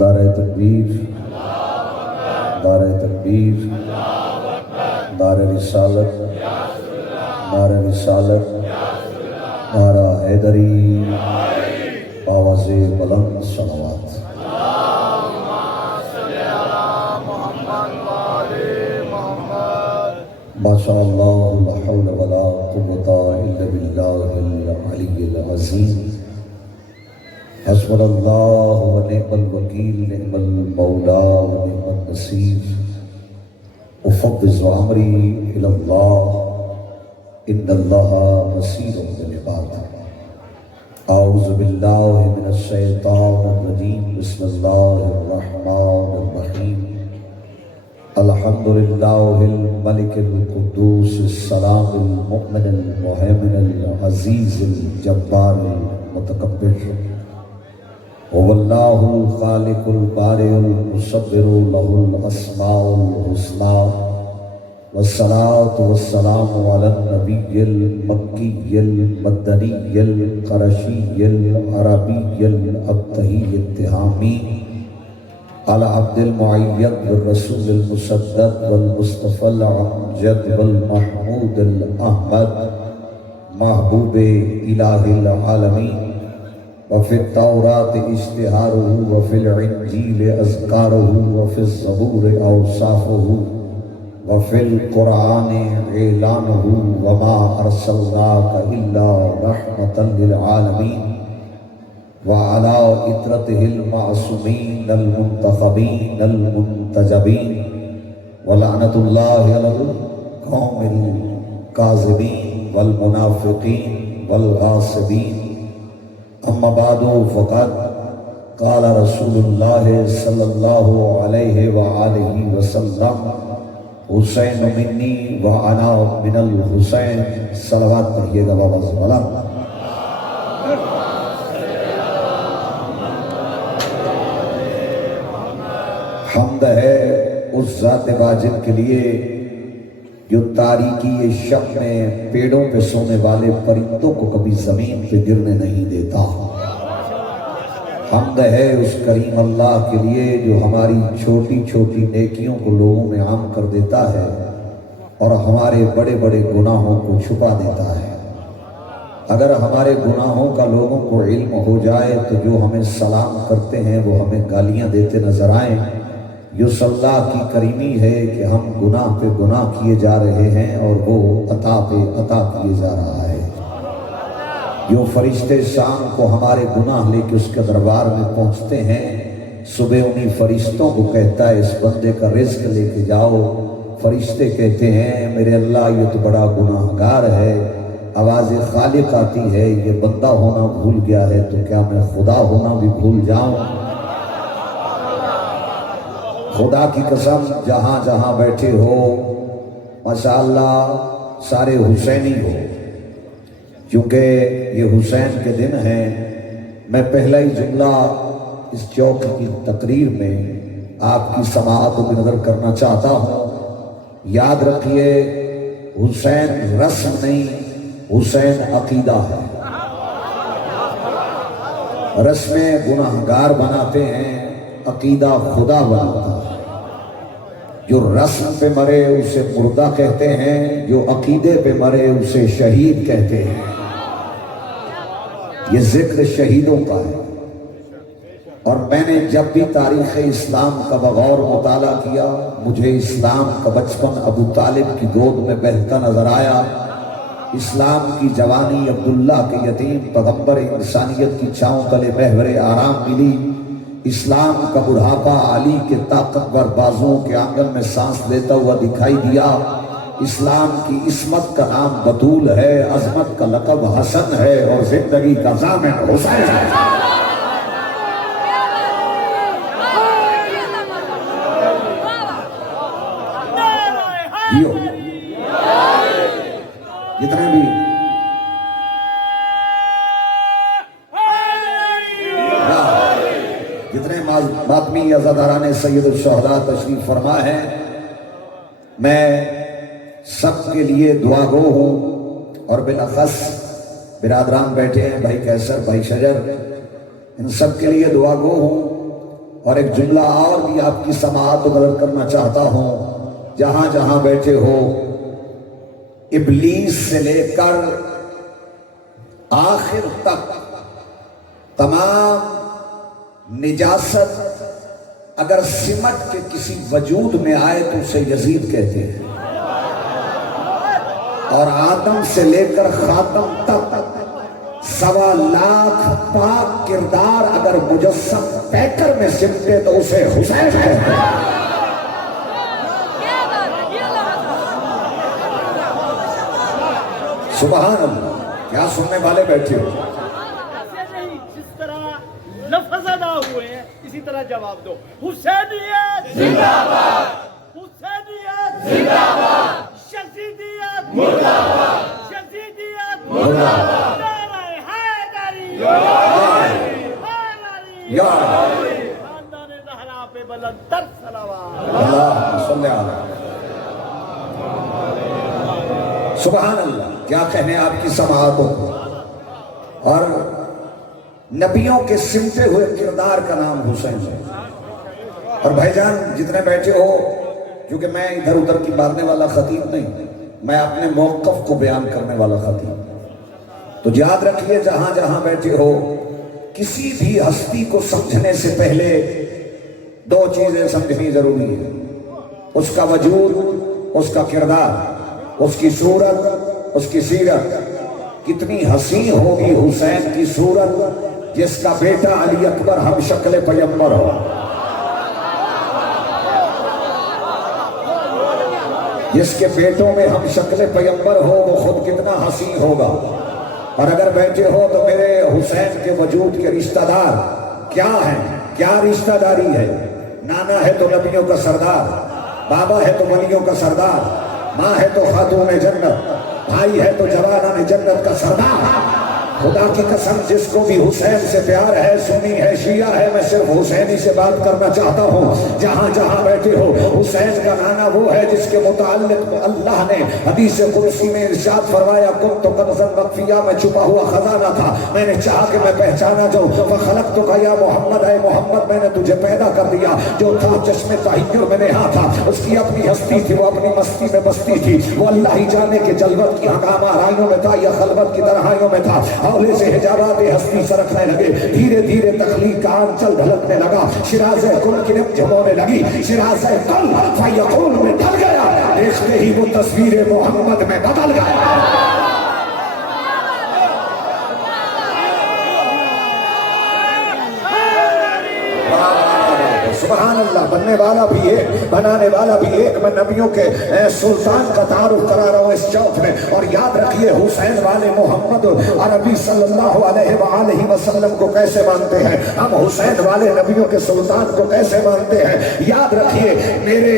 نعرہ تکبیر، نعرہ تکبیر، نعرہ رسالت، نعرہ رسالت، نعرہ حیدری، آواز بلند صلوات۔ ما شاء اللہ لا حول ولا قوة الا باللہ العلی العظیم۔ حسبنا اللہ ونعم الوکیل، نعم المولا ونعم النصیر۔ افوض امری الی اللہ، ان اللہ بصیر بالعباد۔ اعوذ باللہ من الشیطان الرجیم، بسم اللہ الرحمن الرحیم۔ الحمدللہ الملک القدوس السلام المؤمن المہیمن العزیز الجبار المتکبر۔ هو اللہ الخالق البارئ المصور، له الاسماء الحسنى، والصلاة والسلام علی النبی المکی المدنی القرشی العربی الابتہی التہامی، على عبد المعید والرسول المسدد والمصطفى الامجد والمحمود الاحمد، محبوب الہ العالمین۔ وفي التوراة اشتهاره، وفي الإنجيل أذكاره، وفي الزبور أوصافه، وفي القرآن إعلانه، وما أرسلناك إلا رحمة للعالمين، وعلى إطرته المعصومين المنتخبين المنتجبين، ولعنة الله على القوم الكاذبين والمنافقين والغاصبين۔ اما بعد فقد قال رسول اللہ صلی اللہ علیہ وآلہ وسلم، حسین منی وانا من الحسین۔ صلوات پڑھیے گا بابا زبلہ۔ حمد ہے اس ذات واجب کے لیے جو تاریکی شب میں پیڑوں پہ سونے والے پرندوں کو کبھی زمین پہ گرنے نہیں دیتا۔ حمد ہے اس کریم اللہ کے لیے جو ہماری چھوٹی چھوٹی نیکیوں کو لوگوں میں عام کر دیتا ہے اور ہمارے بڑے بڑے گناہوں کو چھپا دیتا ہے۔ اگر ہمارے گناہوں کا لوگوں کو علم ہو جائے تو جو ہمیں سلام کرتے ہیں وہ ہمیں گالیاں دیتے نظر آئیں، یہ اللہ کی کریمی ہے کہ ہم گناہ پہ گناہ کیے جا رہے ہیں اور وہ عطا پہ عطا کیے جا رہا ہے۔ جو فرشتے شام کو ہمارے گناہ لے کے اس کے دربار میں پہنچتے ہیں، صبح انہی فرشتوں کو کہتا ہے اس بندے کا رزق لے کے جاؤ۔ فرشتے کہتے ہیں میرے اللہ یہ تو بڑا گناہ گار ہے۔ آواز خالق آتی ہے یہ بندہ ہونا بھول گیا ہے تو کیا میں خدا ہونا بھی بھول جاؤں؟ خدا کی قسم جہاں جہاں بیٹھے ہو ماشاءاللہ سارے حسینی ہو، کیونکہ یہ حسین کے دن ہیں۔ میں پہلا ہی جملہ اس چوک کی تقریر میں آپ کی سماعت کو نظر کرنا چاہتا ہوں۔ یاد رکھیے حسین رسم نہیں، حسین عقیدہ ہے۔ رسمیں گناہگار بناتے ہیں، عقیدہ خدا بناتا ہے۔ جو رسم پہ مرے اسے مردہ کہتے ہیں، جو عقیدے پہ مرے اسے شہید کہتے ہیں۔ یہ ذکر شہیدوں کا ہے۔ اور میں نے جب بھی تاریخ اسلام کا بغور مطالعہ کیا، مجھے اسلام کا بچپن ابو طالب کی گود میں بہتا نظر آیا، اسلام کی جوانی عبداللہ کے یتیم پیغمبر انسانیت کی چھاؤں تلے محور آرام ملی، اسلام کا بڑھاپا علی کے طاقتور بازوؤں کے آنگن میں سانس لیتا ہوا دکھائی دیا۔ اسلام کی عصمت کا نام بطول ہے، عظمت کا لقب حسن ہے اور زندگی کا ضامن حسین ہے۔ جتنے بھی ماتمی عزاداران سید الشہداء تشریف فرما ہے، میں سب کے لیے دعا گو ہوں اور بالاخص برادران بیٹھے ہیں، بھائی کیسر، بھائی شجر، ان سب کے لیے دعا گو ہوں اور ایک جملہ اور بھی آپ کی سماعت بلند کرنا چاہتا ہوں، جہاں جہاں بیٹھے ہو، ابلیس سے لے کر آخر تک تمام نجاست اگر سمٹ کے کسی وجود میں آئے تو اسے یزید کہتے ہیں، اور آدم سے لے کر خاتم تک 1.25 لاکھ پاک کردار اگر مجسم پیکر میں سمٹے تو اسے حسین کہتے ہیں۔ سبحان اللہ، کیا سننے والے بیٹھے ہو؟ جس طرح لفظ ادا ہوئے ہیں اسی طرح جواب دو۔ حسینیت زندہ باد، حسینیت زندہ باد، شذیدیت مردہ باد، شذیدیت مردہ باد، نعرہ حیدری یا خاندان زہرا پہ بلند تر صلوات۔ اللہ صلی اللہ، سبحان اللہ، کیا کہنے آپ کی سماعتوں کو۔ اور نبیوں کے سمٹے ہوئے کردار کا نام حسین ہے۔ اور بھائی جان جتنے بیٹھے ہو، کیونکہ میں ادھر ادھر کی باتنے والا خطیب نہیں، میں اپنے موقف کو بیان کرنے والا خطیب، تو یاد رکھیے جہاں جہاں بیٹھے ہو، کسی بھی ہستی کو سمجھنے سے پہلے 2 چیزیں سمجھنی ضروری ہے: اس کا وجود، اس کا کردار، اس کی صورت، اس کی سیرت۔ کتنی حسین ہوگی حسین کی صورت جس کا بیٹا علی اکبر ہم شکل پیغمبر ہو، جس کے بیٹوں میں ہم شکل پیغمبر ہو، وہ خود کتنا حسین ہوگا۔ اور اگر بیٹھے ہو تو میرے حسین کے وجود کے رشتہ دار کیا ہیں، کیا رشتہ داری ہے؟ نانا ہے تو نبیوں کا سردار، بابا ہے تو ولیوں کا سردار، ماں ہے تو خاتون جنت، بھائی ہے تو جوانان جنت کا سردار۔ خدا کی قسم جس کو بھی حسین سے پیار ہے، سنی ہے، شیعہ ہے، میں صرف حسینی سے بات کرنا چاہتا ہوں۔ جہاں جہاں بیٹھے ہو، حسین کا نانا وہ ہے جس کے متعلق اللہ نے حدیث قدسی میں ارشاد فرمایا، کنت کنزا مخفیا، میں چھپا ہوا خزانہ تھا، میں نے چاہا کہ میں پہچانا جاؤں، فخلقتک یا محمد، اے محمد میں نے تجھے پیدا کر دیا۔ جو تھا چشم تحیر میں نہا تھا، اس کی اپنی ہستی تھی، وہ اپنی مستی میں بستی تھی، وہ اللہ ہی جانے کہ جلوت کی ہنگامہ رائیوں میں تھا یا خلوت کی تنہائیوں میں تھا۔ حولے سے حجابات ہستی سرکنے لگے، دھیرے دھیرے تخلیق کا آنچل ڈھلکنے لگا، شراز کل کی رب جمونے لگی، شراز کل فیقول میں ڈھل گیا، دیکھتے ہی وہ تصویر محمد میں بدل گیا۔ سبحان اللہ، بننے والا بھی ایک، بنانے والا بھی ایک۔ میں نبیوں کے سلطان کا تعارف کرا رہا ہوں اس چوک میں، اور یاد رکھیے حسین والے محمد عربی صلی اللہ علیہ وآلہ وسلم کو کیسے مانتے ہیں، ہم حسین والے نبیوں کے سلطان کو کیسے مانتے ہیں۔ یاد رکھیے میرے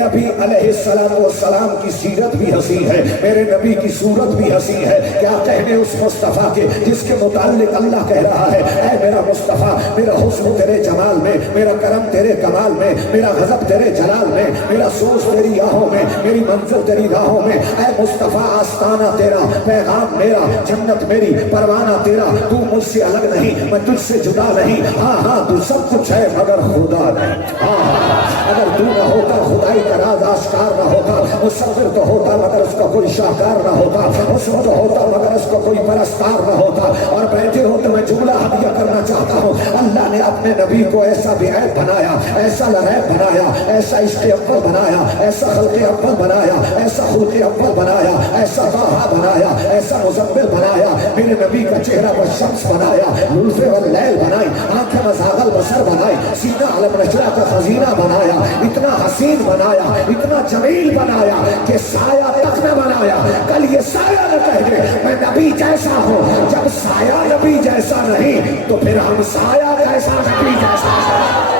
نبی علیہ السلام کی سیرت بھی حسین ہے، میرے نبی کی صورت بھی حسین ہے۔ کیا کہنے اس مصطفیٰ کے جس کے متعلق اللہ کہہ رہا ہے، اے میرا مصطفیٰ، میرا حسن تیرے جمال میں، میرا کرم تیرے کمال میں، میرا غضب تیرے جلال میں، میرا سوز تیری آہوں میں، میری منزل تیری راہوں میں۔ اے مصطفیٰ آستانہ تیرا، پیغام میرا، جنت میری، پروانہ تیرا، تو مجھ سے الگ نہیں، میں تجھ سے جدا نہیں۔ ہاں ہاں تو سب کچھ ہے مگر خدا نہیں۔ ہاں اگر تو نہ ہوتا خدائی کا راز آشکار نہ ہوتا، مصور تو ہوتا مگر اس کا کوئی شاہکار نہ ہوتا، مصور تو ہوتا مگر اس کو کوئی پرستار نہ ہوتا۔ اور بیٹھے ہو تو میں جملہ ہدیہ کرنا چاہتا ہوں، اللہ نے اپنے نبی کو ایسا بے عیب بنایا، ایسا لغیب بنایا، ایسا عشق اول بنایا، ایسا خلق اول بنایا، ایسا خلق اول بنایا، ایسا طٰہٰ بنایا، ایسا مزمل بنایا، میرے نبی کا چہرہ والشمس بنایا، لطف واللیل بنائی، آنکھیں مزاغ البصر بنائی، سینہ علم نشرہ کا خزینہ بنایا، اتنا حسین بنایا، اتنا جمیل بنایا کہ سایہ تک نہ بنایا۔ کل یہ سایہ نہ کہہ دے میں نبی جیسا ہوں، جب سایہ نبی جیسا نہیں تو پھر ہم سایہ کیسا نبی جیسا ہے۔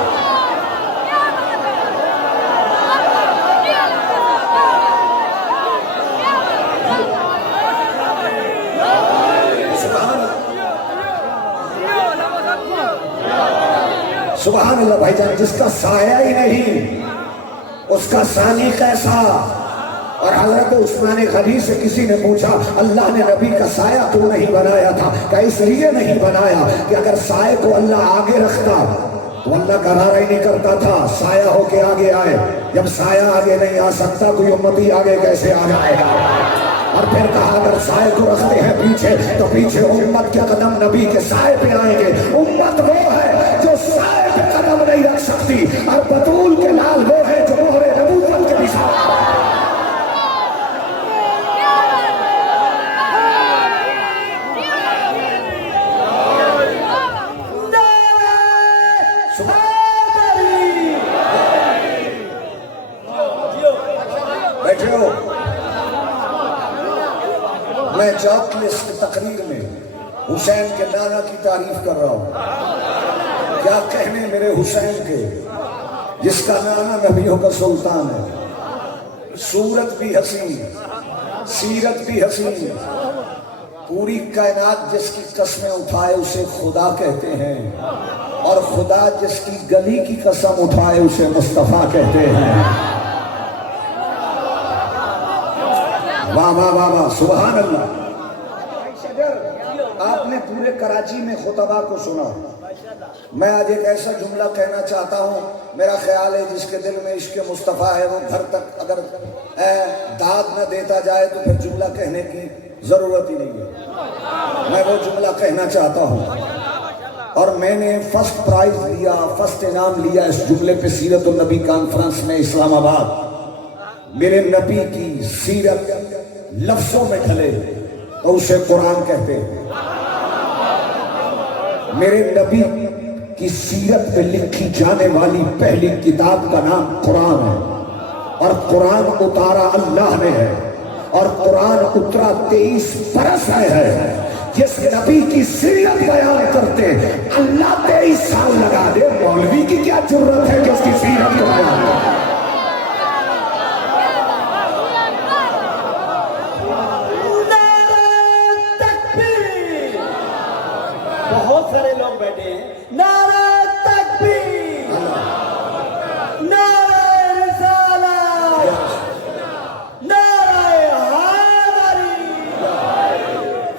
سبحان اللہ بھائی جان، جس کا سایہ ہی نہیں اس کا ثانی کیسا۔ اور حضرت عثمان غنی سے کسی نے پوچھا، اللہ نے نبی کا سایہ کیوں نہیں بنایا تھا؟ کہ اس لیے نہیں بنایا کہ اگر سائے کو اللہ آگے رکھتا تو اللہ کا نعرہ ہی نہیں کرتا تھا سایہ ہو کے آگے آئے. جب سایہ آگے نہیں آ سکتا کوئی امتی آگے کیسے آ جائے گا؟ اور پھر کہا اگر سائے کو رکھتے ہیں پیچھے تو پیچھے امت کے قدم نبی کے سائے پہ آئیں گے. امت وہ ہے جو سائے پہ قدم نہیں رکھ سکتی اور بطول کے لال وہ ہے جو مہر نبوت کے نشان. بیٹھے ہو میں چوک کی اس تقریر میں حسین کے نانا کی تعریف کر رہا ہوں. کیا کہنے میرے حسین کے جس کا نانا نبیوں کا سلطان ہے. صورت بھی حسین, سیرت بھی حسین, پوری کائنات جس کی قسمیں اٹھائے اسے خدا کہتے ہیں, اور خدا جس کی گلی کی قسم اٹھائے اسے مصطفیٰ کہتے ہیں. واہ واہ واہ واہ سبحان اللہ. آپ نے پورے کراچی میں خطبہ کو سنا. میں آج ایک ایسا جملہ کہنا چاہتا ہوں, میرا خیال ہے جس کے دل میں عشق مصطفیٰ ہے وہ گھر تک اگر داد نہ دیتا جائے تو پھر جملہ کہنے کی ضرورت ہی نہیں ہے. میں وہ جملہ کہنا چاہتا ہوں, اور میں نے فرسٹ پرائز لیا, فرسٹ انعام لیا اس جملے پہ سیرت النبی کانفرنس میں اسلام آباد. میرے نبی کی سیرت لفظوں میں ڈھلے تو اسے قرآن کہتے ہیں. میرے نبی کی سیرت پہ لکھی جانے والی پہلی کتاب کا نام قرآن ہے, اور قرآن اتارا اللہ نے ہے, اور قرآن اترا 23 برس ہے. جس نبی کی سیرت بیان کرتے اللہ 23 سال لگا دے, مولوی کی کیا ضرورت ہے کہ اس کی سیرت کو بیان کرے؟ بہت سارے لوگ بیٹھے ہیں. نعرہ تکبیر, نعرہ رسالت, نعرہ حیدری,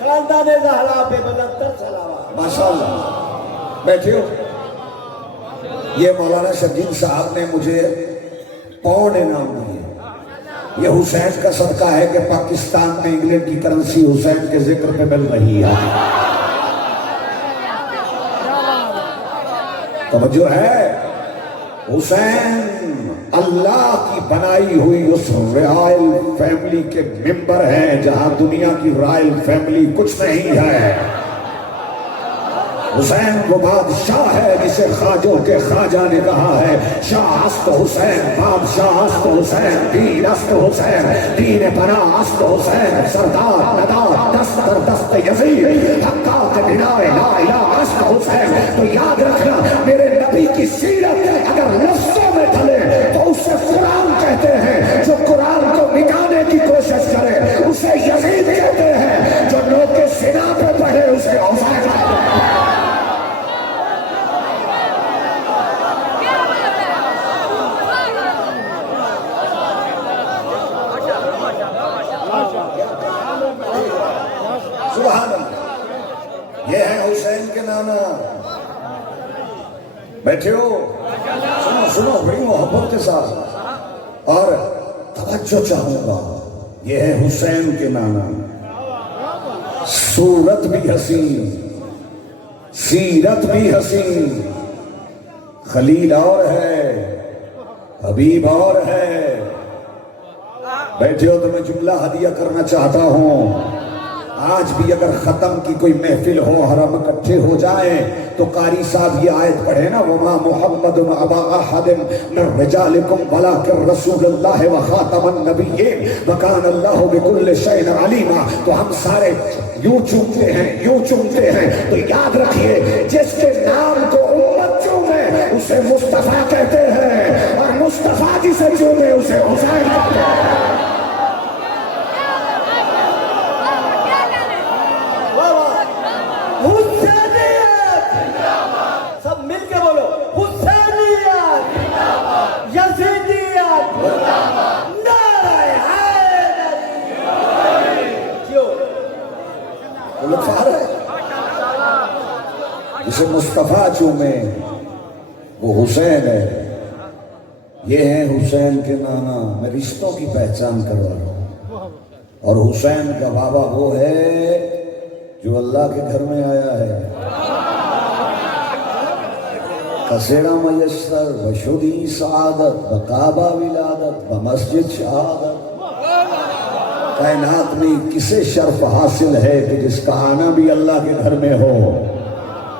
خاندان زہرا پہ بلندتر صلوات. ماشاءاللہ. بیٹھے ہو. یہ مولانا شبیر صاحب نے مجھے پاؤنڈ انعام دیے. یہ حسین کا صدقہ ہے کہ پاکستان میں انگلینڈ کی کرنسی حسین کے ذکر پہ مل رہی ہے. توجہ ہے. حسین اللہ کی بنائی ہوئی اس رائل فیملی کے ممبر ہیں جہاں دنیا کی رائل فیملی کچھ نہیں ہے. حسین وہ بادشاہ ہے جسے خواجوں کے خواجہ نے کہا ہے شاہ است حسین, بادشاہ است حسین, دین است حسین, دین پناہ است حسین, سردار ندار دست در دست یزید, حقات بنائے لا الہ است حسین. تو یاد رکھنا میرے نبی کی سیرت اگر لفظوں میں ڈھلے تو اسے قرآن کہتے ہیں. جو قرآن کو مٹانے کی کوشش کرے اسے یزید کہتے ہیں. جو لوگ کے سنا پہ پڑھے اسے حسین کہتے ہیں. سبحان اللہ. یہ ہے حسین کے نانا. بیٹھے ہو, سنو سنو بڑی محبت کے ساتھ, اور توجہ چاہوں گا. یہ ہے حسین کے نانا. صورت بھی حسین, سیرت بھی حسین, خلیل اور ہے, حبیب اور ہے. بیٹھے ہو تو میں جملہ ہدیہ کرنا چاہتا ہوں. آج بھی اگر ختم کی کوئی محفل ہو اور ہم اکٹھے ہو جائیں تو قاری صاحب یہ آیت پڑھے نا, وما محمد ابا احد من رجالکم ولکن رسول اللہ وخاتم النبیین وکان اللہ بکل شیء علیما. تو ہم سارے یوں چومتے ہیں, یوں چومتے ہیں. تو یاد رکھیے جس کے نام کو امت چومے اسے مصطفیٰ کہتے ہیں, اور مصطفیٰ جسے چومے اسے حسین کہتے ہیں. سب مل کے بولو حسینیت, یزیدیت, نعرہ حیدری. کیوں لطف آ رہا ہے. اسے مصطفیٰ چومے وہ حسین ہے. یہ ہیں حسین کے نانا. میں رشتوں کی پہچان کروا رہا ہوں. اور حسین کا بابا وہ ہے جو اللہ کے گھر میں آیا ہے. کسیڑا میسر بشدی سعادت بکعبہ ولادت بمسجد شہادت. کائنات میں کسے شرف حاصل ہے کہ جس کا آنا بھی اللہ کے گھر میں ہو,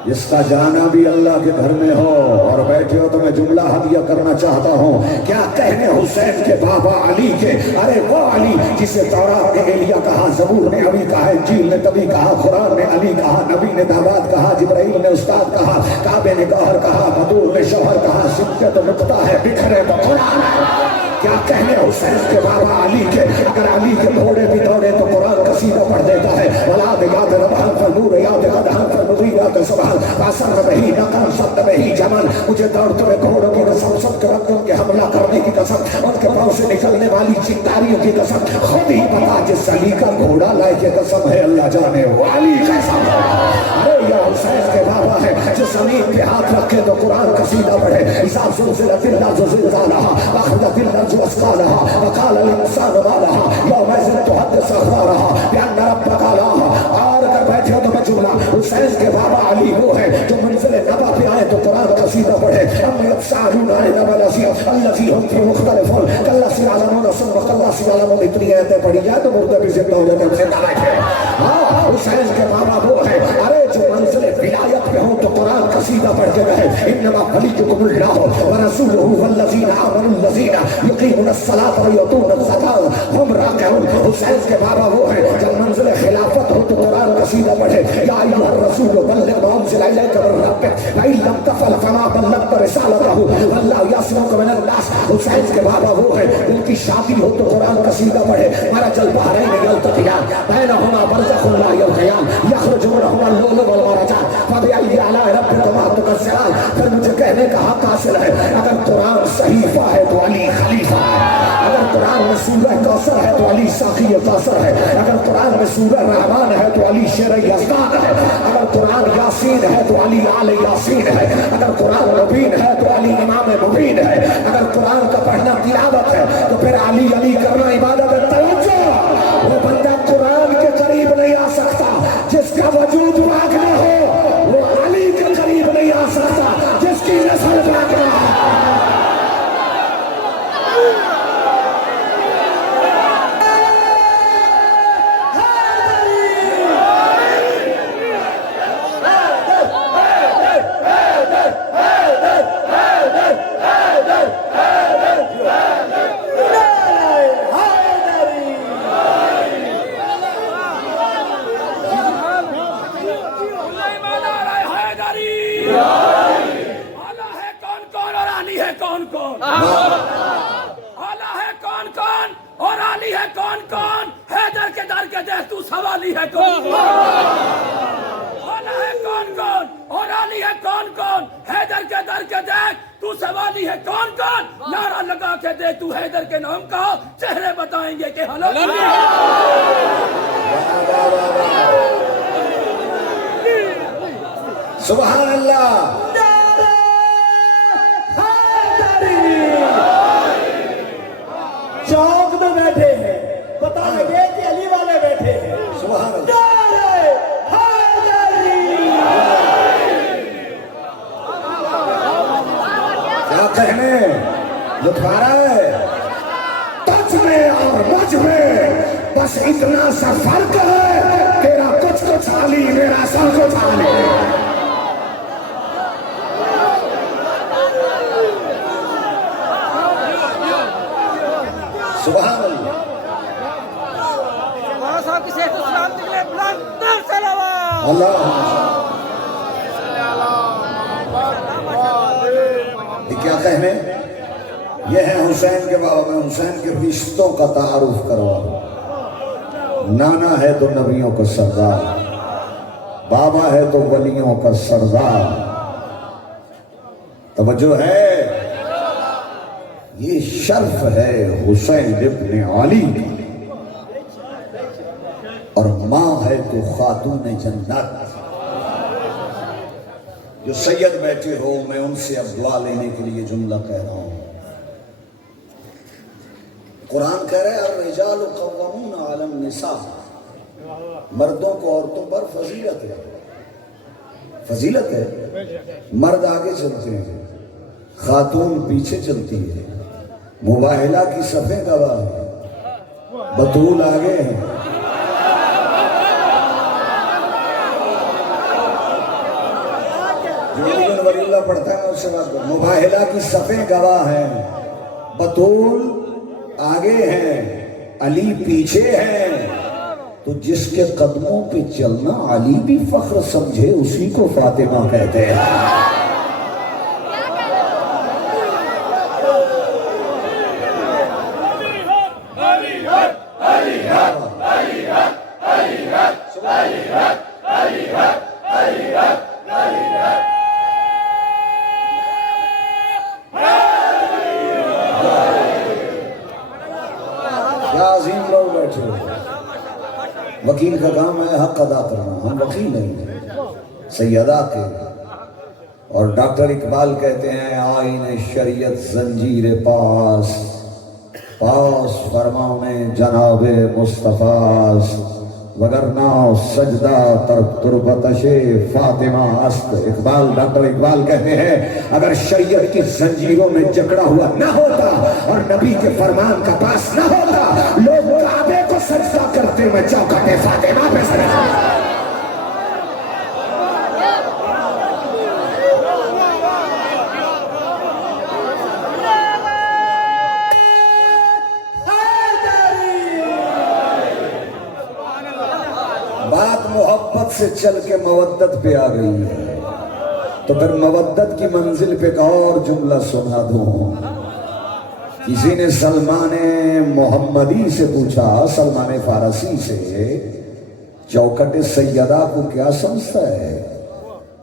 جس کا جانا بھی اللہ کے گھر میں ہو. اور بیٹھے ہو تو میں جملہ ہدیہ کرنا چاہتا ہوں. کیا کہنے حسین کے بابا علی کے. ارے وہ علی جسے تورات نے ایلیا کہا, زبور نے ابھی کہا, انجیل نے تبھی کہا, قرآن نے علی کہا, نبی نے داماد کہا, جبرائیل نے استاد کہا, کعبے نے گوہر کہا, بدور نے شوہر کہا, سکے تو نقطہ ہے, بکھرے تو قرآن ہے. کیا کہنے حسین کے بابا علی کے. اگر علی کے گھوڑے بھی دوڑے تو قرآن قصیدہ پڑھ دیتا ہے. ولاد یاد ربحان فنور یاد قدحان فنوریات سبحان آسان بہی نقل شد بہی جمل. مجھے دوڑتے ہوئے گھوڑوں کی قسم, سب کے رقم کے حملہ کرنے کی قسم, ان کے پاؤں سے نکلنے والی چنگاریوں کی قسم. خود ہی بتا جس علی کا گھوڑا لائے کے قسم ہے, اللہ جانے والی قسم. ارے یہ حسین کے بابا ہے جو زمین پہ ہاتھ رکھے تو قرآن قصیدہ پڑھے. حساب زلزلت الارض زلزالها واخرجت الارض اثقالها وقال الانسان ما لها يومئذ تحدث اخبارها بان ربك لها. اور اگر بیٹھے ہو تو میں جملہ حسین کے بابا علی وہ ہے جو منزل نبا پہ آئے تو قرآن قصیدہ پڑھے. ام یبصرون عن نبا الذی هم فی مختلفون کلا سیعلمون ثم کلا سیعلمون. اتنی آیتیں پڑھی جائے تو مردے بھی زندہ ہو جاتے ہیں, زندہ بیٹھے. ہاں حسین کے بابا وہ ہے. ارے جو منزل ولایت پہ ہو تو قرآن قصیدہ پڑھ کے رہے. انما ولیکم اللہ ورسولہ والذین آمنوا الذین یقیمون الصلاۃ ویؤتون الزکاۃ هم راکعون. حسین کے بابا وہ ہے جب منزل خلافت ہو تو قرآن قصیدہ پڑھے. یا ایھا الرسول بلغ ما انزل الیک من ربک وان لم تفعل فما بلغت رسالتہ واللہ یعصمک من الناس. حسین کے بابا وہ ہے ان کی شادی ہو تو قرآن قصیدہ پڑھے. مرج البحرین یلتقیان بینہما برزخ لا یبغیان یخرج منہما اللؤلؤ والمرجان فبأی آلاء ربکما تکذبان. پھر مجھے کہنے کا حق حاصل ہے اگر قرآن صحیفہ ہے تو علی خلیفہ ہے. اگر قرآن میں سورہ کوثر ہے تو علی ساقی کوثر ہے. اگر قرآن میں سورہ رحمان ہے تو علی شیر یزدان ہے. اگر قرآن یاسین ہے تو علی آل یاسین ہے. اگر قرآن مبین ہے تو علی امام مبین ہے. اگر قرآن کا پڑھنا تلاوت ہے تو پھر علی علی کرنا عبادت ہے. توجہ, وہ بندہ قرآن کے قریب نہیں آ سکتا جس کا وجود پاک نہ ہو. وہ علی کے قریب نہیں آ سکتا جس کی نسل پاک نہ ہو. سبحان اللہ. چوک میں بیٹھے ہیں, پتہ لگے کہ علی والے بیٹھے ہیں. سبحان اللہ. کیا کہنے لکھا رہا ہے تجھ میں اور مجھ میں بس اتنا سا فرق ہے, تیرا کچھ کچھ علی میرا سب کچھ علی. سبحان اللہ. اللہ کیا کہنے. یہ ہے حسین کے بابا. میں حسین کے رشتوں کا تعارف کروا دوں. نانا ہے تو نبیوں کا سردار, بابا ہے تو ولیوں کا سردار. توجہ ہے, یہ شرف ہے حسین ابن علی کی, اور ماں ہے تو خاتون جنت. جو سید بیٹھے ہو میں ان سے اب دعا لینے کے لیے جملہ کہہ رہا ہوں. قرآن کہہ رہے ہیں الرجال قوامون علی النساء، مردوں کو عورتوں پر فضیلت ہے. فضیلت ہے. مرد آگے چلتے ہیں، خاتون پیچھے چلتی ہے. مباہلہ کی صفیں گواہ ہے، بطول آگے ہیں. جو ولی اللہ پڑھتا ہے اس سے بات کرو. مباہلہ کی صفیں گواہ ہیں، بطول آگے ہیں، علی پیچھے ہیں. تو جس کے قدموں پہ چلنا علی بھی فخر سمجھے اسی کو فاطمہ کہتے ہیں. کیا عظیم لوگ بیٹھے ہو. وکیل کا کام ہے حق ادا کرنا، ہم وکیل نہیں ہیں، سیدہ کے. اور ڈاکٹر اقبال کہتے ہیں آئین شریعت زنجیر پاس پاس فرمانے جناب مصطفیٰ، وگرنہ سجدہ تربتش فاطمہ است. اقبال ڈاکٹر اقبال کہتے ہیں اگر شریعت کی زنجیروں میں جکڑا ہوا نہ ہوتا اور نبی کے فرمان کا پاس نہ ہوتا، لوگ کعبے کو سجدہ کرتے میں چوکھٹ فاطمہ پہ سجدہ. بات محبت سے چل کے مودت پہ آ گئی ہے، تو پھر مودت کی منزل پہ ایک اور جملہ سنا دوں. کسی نے سلمان محمدی سے پوچھا، سلمان فارسی سے، چوکٹ سیدہ کو کیا سمجھتا ہے؟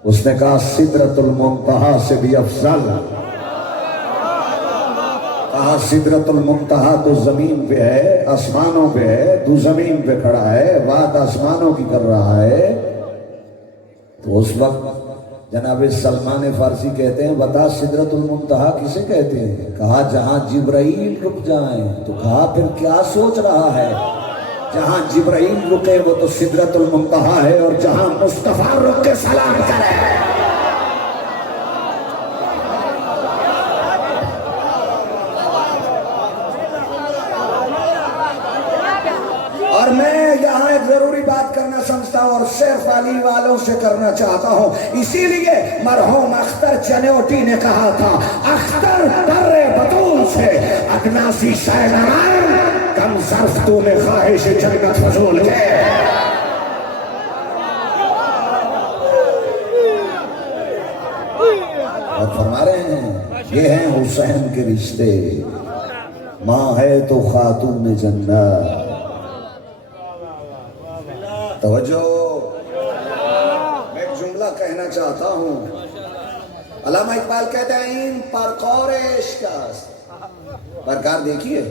اس نے کہا سدرۃ المنتہا سے بھی افضل. کہا سدرۃ المنتہا تو زمین پہ ہے، آسمانوں پہ ہے، تو زمین پہ کھڑا ہے، بات آسمانوں کی کر رہا ہے. تو اس وقت جناب سلمان فارسی کہتے ہیں بتا سدرۃ المنتہا کسے کہتے ہیں؟ کہا جہاں جبرائیل رک جائیں. تو کہا پھر کیا سوچ رہا ہے؟ جہاں جبرائیل رکے وہ تو سدرۃ المنتہا ہے، اور جہاں مصطفیٰ رک کے سلام کرے. اور میں یہاں ایک ضروری بات کرنا سمجھتا ہوں اور صرف علی والوں سے کرنا چاہتا ہوں. اسی لیے مرحوم اختر چنوٹی نے کہا تھا اختر در بطول سے اکناسی شہنمان کم صرف تو نے خواہش جنت فضول کے. اور فرما رہے ہیں یہ ہیں حسین کے رشتے، ماں ہے تو خاتون جنت. توجہ، میں ایک جملہ کہنا چاہتا ہوں. علامہ اقبال کہتے ہیں ان پرکار عشق پرکار دیکھیے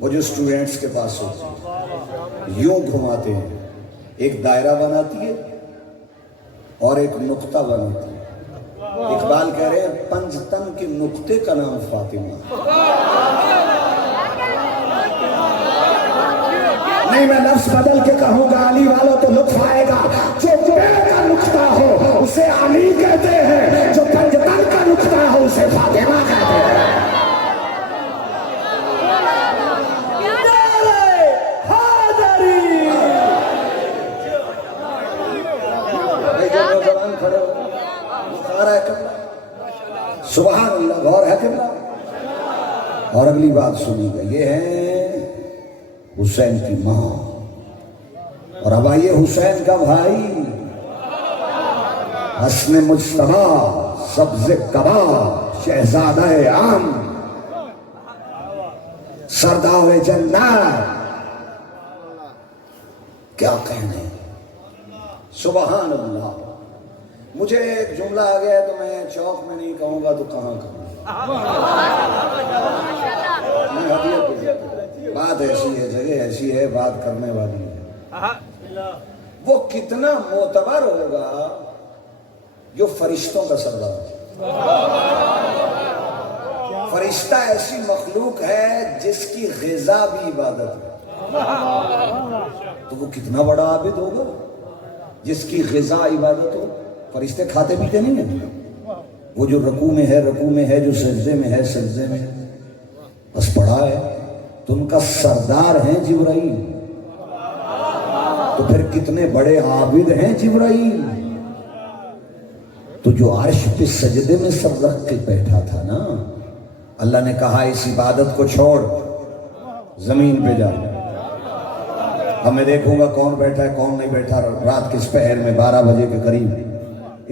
وہ جو اسٹوڈنٹس کے پاس ہوتی ہے، یوں گھماتے ہیں، ایک دائرہ بناتی ہے اور ایک نقطہ بناتی ہے. اقبال کہہ رہے ہیں پنجتن کے نقطے کا نام فاطمہ. نہیں میں نفس بدل کے کہوں گا علی والوں تو لطف آئے گا. جو پیر کا نقطہ ہو اسے علی کہتے ہیں، جو پنجتن کا نقطہ ہو اسے فاطمہ کہتے ہیں. سبحان اللہ، غور ہے کہ. اور اگلی بات سنی گا، یہ ہے حسین کی ماں. اور اب آئیے حسین کا بھائی حسن مجتبیٰ سبز کباب شہزادہ عام سردار جنت. کیا کہنے، سبحان اللہ. مجھے ایک جملہ آ گیا ہے تو میں چوک میں نہیں کہوں گا تو کہاں کہوں. بات ایسی ہے، جگہ ایسی ہے، بات کرنے والی ہے. وہ کتنا معتبر ہوگا جو فرشتوں کا سردار ہے. فرشتہ ایسی مخلوق ہے جس کی غذا بھی عبادت ہے. تو وہ کتنا بڑا عابد ہوگا جس کی غذا عبادت ہو. فرشتے کھاتے پیتے نہیں ہیں. وہ جو رکوع میں ہے رکوع میں ہے, جو سجدے میں ہے سجدے میں ہے, بس پڑھا ہے. تو ان کا سردار ہیں جبرائیل. تو پھر کتنے بڑے عابد ہیں جبرائیل. تو جو عرش پہ سجدے میں سر رکھ کے بیٹھا تھا نا, اللہ نے کہا اس عبادت کو چھوڑ, زمین پہ جا. اب میں دیکھوں گا کون بیٹھا ہے کون نہیں بیٹھا. رات کے پہر میں 12 بجے کے قریب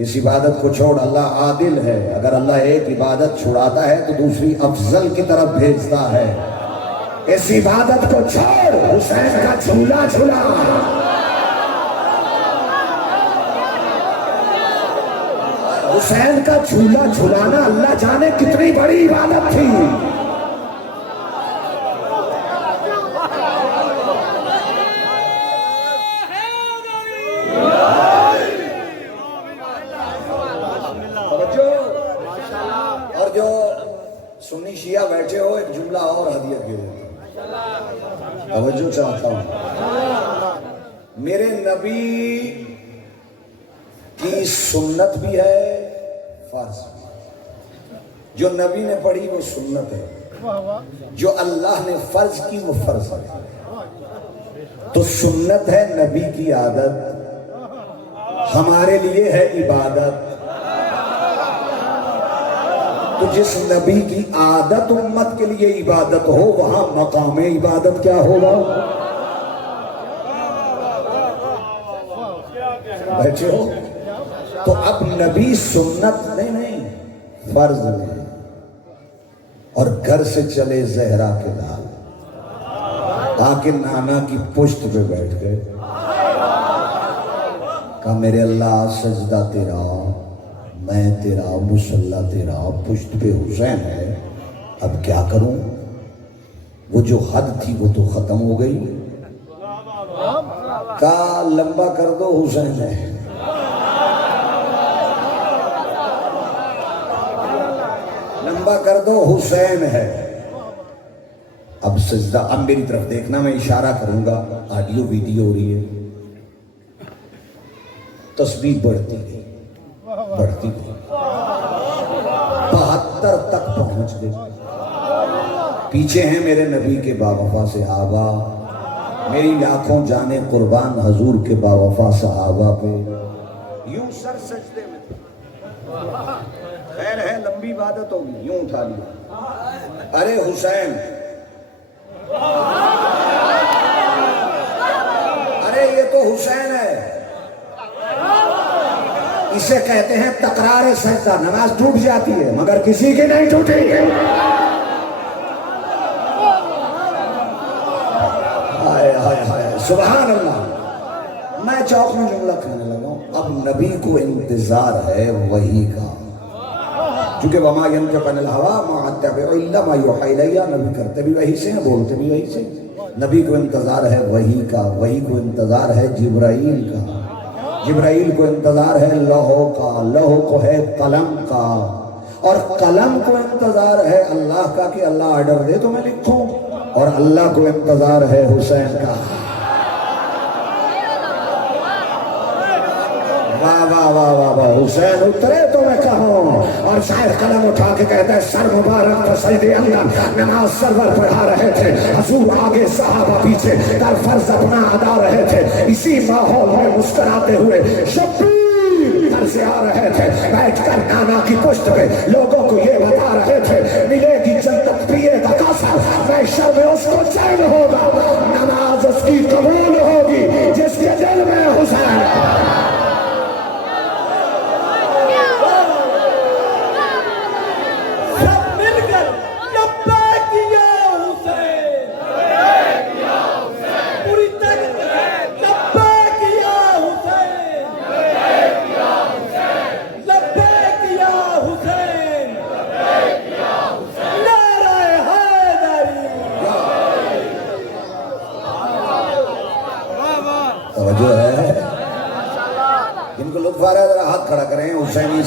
اس عبادت کو چھوڑ. اللہ عادل ہے. اگر اللہ ایک عبادت چھڑاتا ہے تو دوسری افضل کی طرف بھیجتا ہے. اس عبادت کو چھوڑ, حسین کا جھولا جھولا. حسین کا جھولا جھلانا اللہ جانے کتنی بڑی عبادت تھی. اور جو سنی شیعہ بیٹھے ہو, ایک جملہ اور ہدیہ کیے دیتا ہوں, توجہ چاہتا ہوں. میرے نبی کی سنت بھی ہے, فرض بھی. جو نبی نے پڑھی وہ سنت ہے, جو اللہ نے فرض کی وہ فرض ہے. تو سنت ہے نبی کی عادت, ہمارے لیے ہے عبادت. تو جس نبی کی عادت امت کے لیے عبادت ہو وہاں مقام عبادت کیا ہوگا؟ بیٹھے ہو. تو اب نبی سنت نہیں فرض میں, اور گھر سے چلے زہرا کے لال, آ کے نانا کی پشت پہ بیٹھ گئے. کہا میرے اللہ سجدہ تیرا, میں تیرا, مصلی تیرا, پشت پہ حسین ہے, اب کیا کروں؟ وہ جو حد تھی وہ تو ختم ہو گئی. کہا لمبا کر دو, حسین ہے. لمبا کر دو, حسین ہے. اب سجدہ, اب میری طرف دیکھنا, میں اشارہ کروں گا, آڈیو ویڈیو ہو رہی ہے. تسبیح بڑھتی گئی بڑھتی گئی, 72 تک پہنچ گئی. پیچھے ہیں میرے نبی کے باوفا صحابہ, میری لاکھوں جانیں قربان حضور کے باوفا صحابہ پہ. یوں سر سجدے میں تھا. خیر ہے لمبی عبادت ہوگی, یوں اٹھا لیا. ارے حسین, ارے یہ تو حسین ہے. اسے کہتے ہیں تکرار سجدہ. نماز ٹوٹ جاتی ہے مگر کسی کی نہیں ٹوٹی. ہائے ہائے ہائے, سبحان اللہ. میں چوک میں جملہ کہنے لگا ہوں, اب نبی کو انتظار ہے وحی کا, چونکہ وما ينطق عن الهوى ما اتبع الا ما يوحى الي. نبی کرتے بھی وحی سے ہیں, بولتے بھی وحی سے. نبی کو انتظار ہے وحی کا, وحی کو انتظار ہے جبرائیل کا, جبرائیل کو انتظار ہے لوح کا, لوح کو ہے قلم کا, اور قلم کو انتظار ہے اللہ کا کہ اللہ آرڈر دے تو میں لکھوں, اور اللہ کو انتظار ہے حسین کا. واہ واہ واہ واہ واہ, حسین اترے تو میں کہوں. اور شاید قلم اٹھا کے کہتا ہے سر مبارک تو سجدے اندر. نماز سرور پڑھا رہے تھے, حضور آگے صحابہ پیچھے, در فرض اپنا ادا رہے تھے. اسی ماحول میں مسکراتے ہوئے شبیر گھر سے آ رہے تھے, بیٹھ کر نانا کی پشت پہ لوگوں کو یہ بتا رہے تھے ملے گی جنت پیے کا کاسا, محشر میں اس کو چین ہوگا, نماز اس کی قبول ہوگی جس کے دل میں حسین.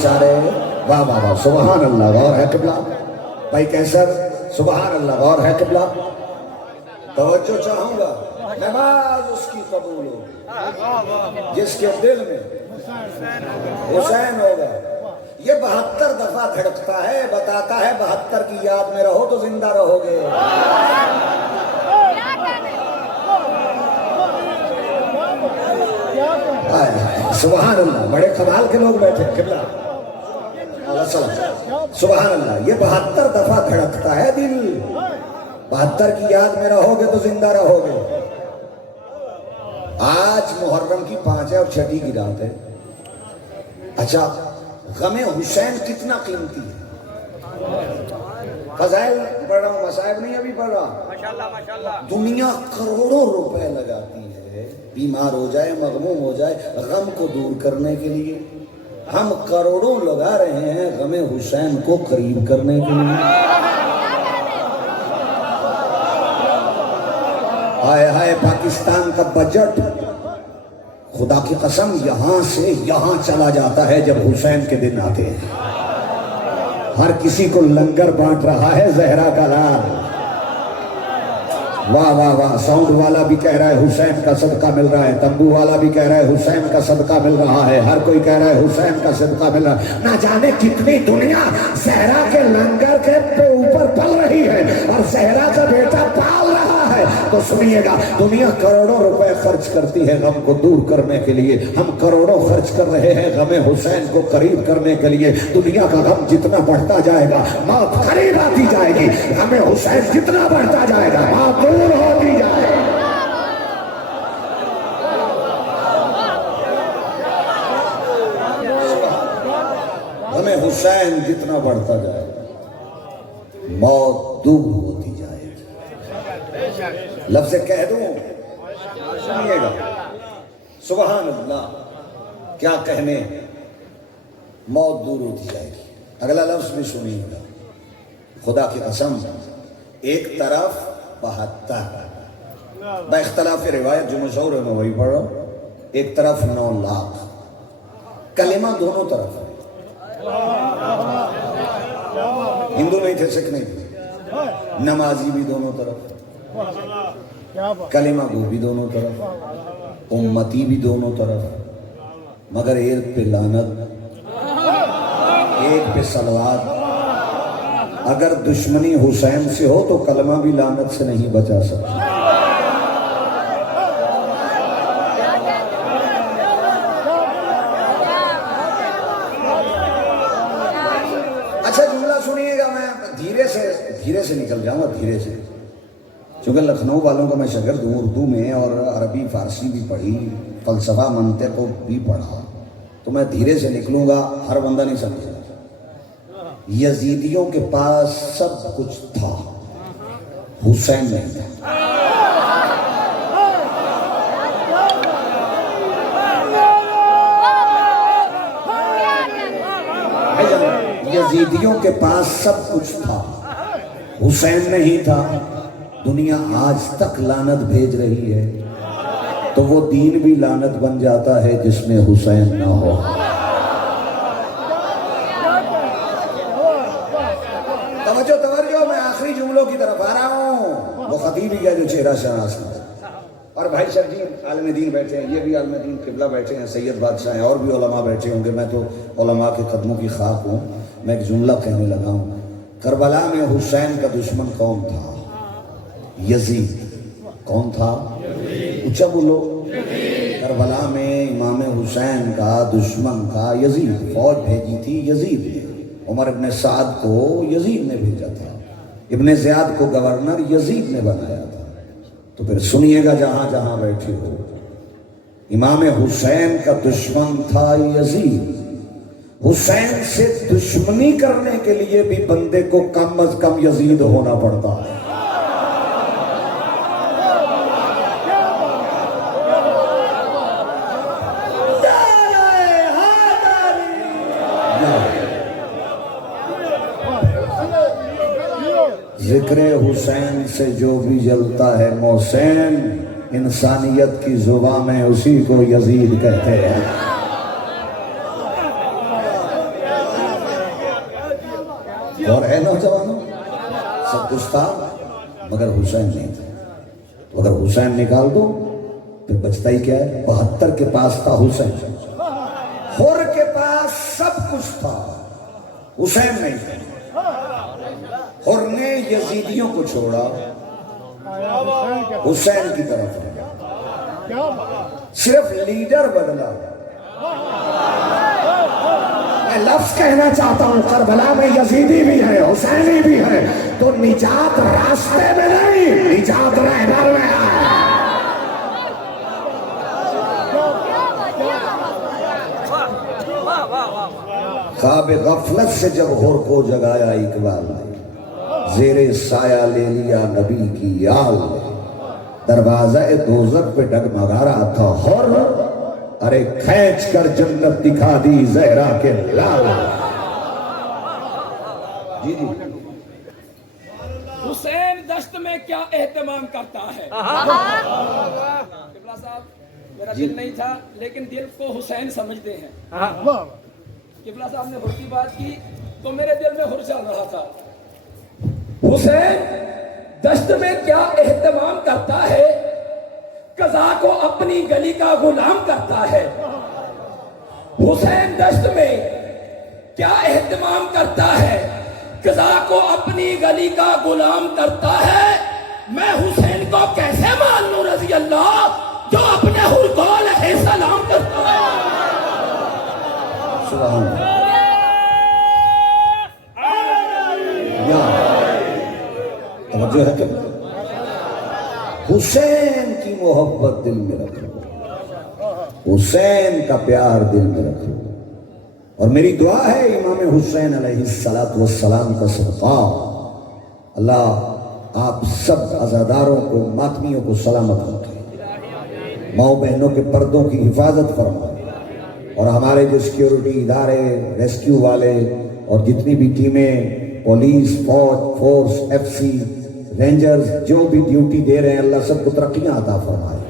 سارے واہ واہ واہ سبحان اللہ غور ہے قبلہ بھائی کیسر سبحان اللہ غور ہے قبلہ توجہ چاہوں گا نماز اس کی قبول ہو جس کے دل میں حسین ہوگا یہ 72 دفعہ دھڑکتا ہے بتاتا ہے 72 کی یاد میں رہو تو زندہ رہو گے سبحان اللہ بڑے کمال کے لوگ بیٹھے قبلہ سبحان اللہ یہ 72 دفعہ دھڑکتا ہے دل 72 کی یاد میں رہو گے تو زندہ رہو گے آج محرم کی 5 اور 6 کی رات ہے اچھا غم حسین کتنا قیمتی ہے فضائل پڑھ رہا ہوں مصائب نہیں ابھی پڑھ رہا دنیا کروڑوں روپے لگاتی ہے بیمار ہو جائے مغموم ہو جائے غم کو دور کرنے کے لیے ہم کروڑوں لگا رہے ہیں غم حسین کو قریب کرنے کے لیے ہائے ہائے پاکستان کا بجٹ خدا کی قسم یہاں سے یہاں چلا جاتا ہے جب حسین کے دن آتے ہیں ہر کسی کو لنگر بانٹ رہا ہے زہرا کا لال واہ واہ واہ ساؤنڈ والا بھی کہہ رہا ہے حسین کا صدقہ مل رہا ہے تمبو والا بھی کہہ رہا ہے حسین کا صدقہ مل رہا ہے ہر کوئی کہہ رہا ہے حسین کا صدقہ مل رہا ہے نہ جانے کتنی دنیا زہرا کے لنگر کے اوپر پل رہی ہے اور زہرا کا بیٹا پال رہا ہے تو سنیے گا دنیا کروڑوں روپے خرچ کرتی ہے غم کو دور کرنے کے لیے ہم کروڑوں خرچ کر رہے ہیں غم حسین کو قریب کرنے کے لیے دنیا کا غم جتنا بڑھتا جائے گا موت قریب آتی جائے گی غم حسین جتنا بڑھتا جائے گا موت دور ہوتی جائے گی غم حسین جتنا بڑھتا جائے گا موت دور ہوتی جائے لفظ کہہ دوں سنیے گا سبحان اللہ کیا کہنے موت دور ہوتی جائے گی اگلا لفظ بھی سنیے گا خدا کی قسم ایک طرف 72 با اختلاف روایت جو مشہور ہے میں وہی پڑھ رہا ہوں ایک طرف 9 لاکھ کلمہ دونوں طرف ہندو نہیں تھے سکھ نہیں تھے نمازی بھی دونوں طرف کلمہ گو بھی دونوں طرف امتی بھی دونوں طرف مگر ایک پہ لعنت ایک پہ صلوات اگر دشمنی حسین سے ہو تو کلمہ بھی لعنت سے نہیں بچا سکتا اچھا جملہ سنیے گا میں دھیرے سے نکل جاؤں گا دھیرے سے چونکہ لکھنؤ والوں کا میں شاگرد ہوں اردو میں اور عربی فارسی بھی پڑھی فلسفہ منطق کو بھی پڑھا تو میں دھیرے سے نکلوں گا ہر بندہ نہیں سمجھے یزیدیوں کے پاس سب کچھ تھا حسین نہیں تھا یزیدیوں کے پاس سب کچھ تھا حسین نہیں تھا دنیا آج تک لعنت بھیج رہی ہے تو وہ دین بھی لعنت بن جاتا ہے جس میں حسین نہ ہو توجہ میں آخری جملوں کی طرف آ رہا ہوں وہ خطیب ہی ہے جو چہرہ شناس ہے اور بھائی شرجین عالم دین بیٹھے ہیں یہ بھی عالم دین قبلہ بیٹھے ہیں سید بادشاہ ہیں اور بھی علماء بیٹھے ہوں گے میں تو علماء کے قدموں کی خاک ہوں میں ایک جملہ کہنے لگا ہوں کربلا میں حسین کا دشمن کون تھا یزید کون تھا اونچا بولو کربلا میں امام حسین کا دشمن تھا یزید فوج بھیجی تھی یزید نے عمر ابن سعد کو یزید نے بھیجا تھا ابن زیاد کو گورنر یزید نے بنایا تھا تو پھر سنیے گا جہاں جہاں بیٹھے ہو امام حسین کا دشمن تھا یزید حسین سے دشمنی کرنے کے لیے بھی بندے کو کم از کم یزید ہونا پڑتا ہے ذکر حسین سے جو بھی جلتا ہے محسن انسانیت کی زبان میں اسی کو یزید کہتے ہیں اور ہے نوجوانوں سب کچھ تھا مگر حسین نہیں تھا. تو اگر حسین نکال دو پھر بچتا ہی کیا ہے؟ 72 کے پاس تھا حسین, حر کے پاس سب کچھ تھا, حسین نہیں تھا. حر نے یزیدیوں کو چھوڑا, حسین کی طرف آیا, صرف لیڈر بدلا. میں لفظ کہنا چاہتا ہوں, کربلا میں یزیدی بھی ہے, حسینی بھی ہے, تو نجات راستے میں نہیں, نجات رہبر میں ہے. خواب غفلت سے جب حر کو جگایا اقبال نے, زیر سایہ لے لیا نبی کی آل نے, دروازہ دوزخ پہ ڈگمگا رہا تھا حر, ارے کھینچ کر جنت دکھا دی زہرا کے لال. جی جی حسین دشت میں کیا اہتمام کرتا ہے؟ قبلہ صاحب میرا دل نہیں تھا لیکن دل کو حسین سمجھتے ہیں. قبلہ صاحب نے حر کی بات کی تو میرے دل میں حر چل رہا تھا. حسین دشت میں کیا اہتمام کرتا ہے, قضا کو اپنی گلی کا غلام کرتا ہے. حسین دشت میں کیا اہتمام کرتا ہے, قضا کو اپنی گلی کا غلام کرتا ہے. میں حسین کو کیسے مان لوں رضی اللہ جو اپنے حر کو علیہ السلام کرتا ہے. سبحان اللہ. توجہ ہے کہ حسین کی محبت دل میں رکھو, حسین کا پیار دل میں رکھو. اور میری دعا ہے امام حسین علیہ السلام کا صدقہ اللہ آپ سب عزاداروں کو, ماتمیوں کو سلامت رکھے, ماؤں بہنوں کے پردوں کی حفاظت فرمائے, اور ہمارے جو سیکیورٹی ادارے, ریسکیو والے اور جتنی بھی ٹیمیں, پولیس, فوج, فورس, ایف سی, رینجرز جو بھی ڈیوٹی دے رہے ہیں, اللہ سب کو ترقیاں عطا فرمائے.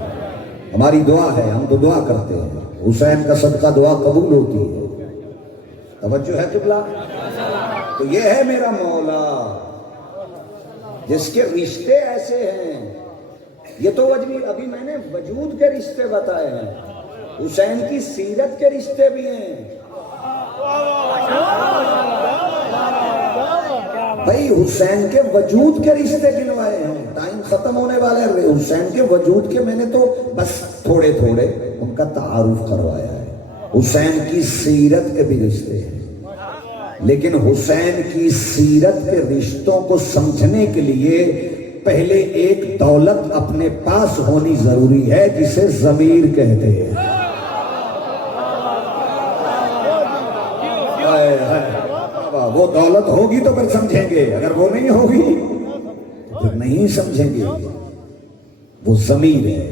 ہماری دعا ہے, ہم تو دعا کرتے ہیں, حسین کا صدقہ دعا قبول ہوتی ہے. توجہ ہے قبلہ. تو یہ ہے میرا مولا جس کے رشتے ایسے ہیں. یہ تو ابھی میں نے وجود کے رشتے بتائے ہیں, حسین کی سیرت کے رشتے بھی ہیں. بھائی حسین کے وجود کے رشتے گنوائے ہیں, ٹائم ختم ہونے والے ہیں. حسین کے وجود کے میں نے تو بس تھوڑے تھوڑے ان کا تعارف کروایا ہے. حسین کی سیرت کے بھی رشتے ہیں, لیکن حسین کی سیرت کے رشتوں کو سمجھنے کے لیے پہلے ایک دولت اپنے پاس ہونی ضروری ہے جسے ضمیر کہتے ہیں. وہ دولت ہوگی تو پھر سمجھیں گے, اگر وہ نہیں ہوگی تو پھر نہیں سمجھیں گے. وہ ضمیر ہے,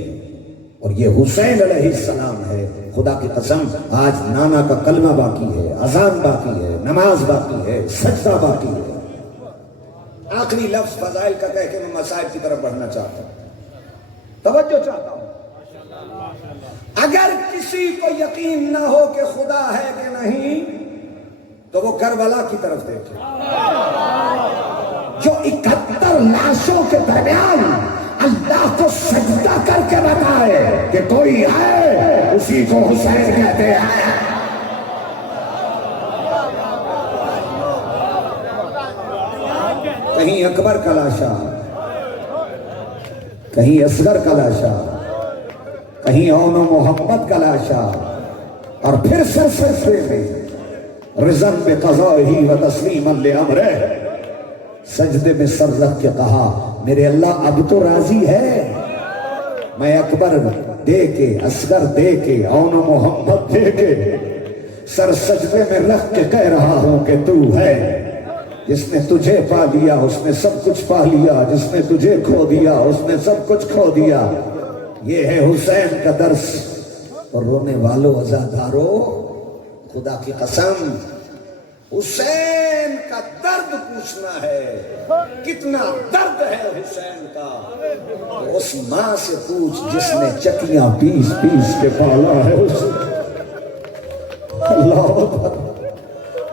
اور یہ حسین علیہ السلام ہے. خدا کی قسم آج نانا کا کلمہ باقی ہے, اذان باقی ہے, نماز باقی ہے, سجدہ باقی ہے. آخری لفظ فضائل کا کہہ کے میں مسائل کی طرف بڑھنا چاہتا ہوں, توجہ چاہتا ہوں. اگر کسی کو یقین نہ ہو کہ خدا ہے کہ نہیں تو وہ کربلا کی طرف دیکھے, جو 71 لاشوں کے درمیان اللہ کو سجدہ کر کے بتائے کہ کوئی ہے, اسی کو حسین کہتے ہیں. کہیں اکبر کا لاشا, کہیں اصغر کا لاشا, کہیں اون و محمد کا لاشا, اور پھر سجدے میں رضا بقضائہ و تسلیما لامرہ, سجدے میں سر رکھ کے کہا میرے اللہ اب تو راضی ہے. میں اکبر دے کے, اصغر دے کے, اون و محمد دے کے سر سجدے میں رکھ کے کہہ رہا ہوں کہ تو ہے. جس نے تجھے پا لیا اس نے سب کچھ پا لیا, جس نے تجھے کھو دیا اس نے سب کچھ کھو دیا. یہ ہے حسین کا درس. اور رونے والوں عزادارو, خدا کی قسم حسین کا درد پوچھنا ہے, کتنا درد ہے حسین کا, اس ماں سے پوچھ جس نے چکیاں پیس پیس کے پالا ہے. اللہ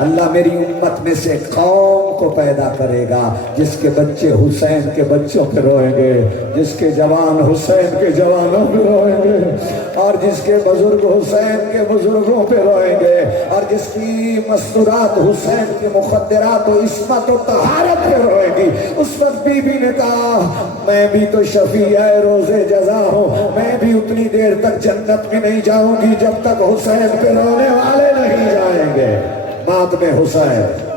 اللہ میری امت میں سے قوم کو پیدا کرے گا جس کے بچے حسین کے بچوں پہ روئیں گے، جس کے جوان حسین کے جوانوں پہ روئیں گے، اور جس کے بزرگ حسین کے بزرگوں پہ روئیں گے، اور جس کی مستورات حسین کے مخدرات و عصمت و طہارت پہ روئیں گی۔ اس وقت بی بی نے کہا میں بھی تو شفیع روز جزا ہوں، میں بھی اتنی دیر تک جنت میں نہیں جاؤں گی جب تک حسین پہ رونے والے نہیں جائیں گے۔ ماتم حسین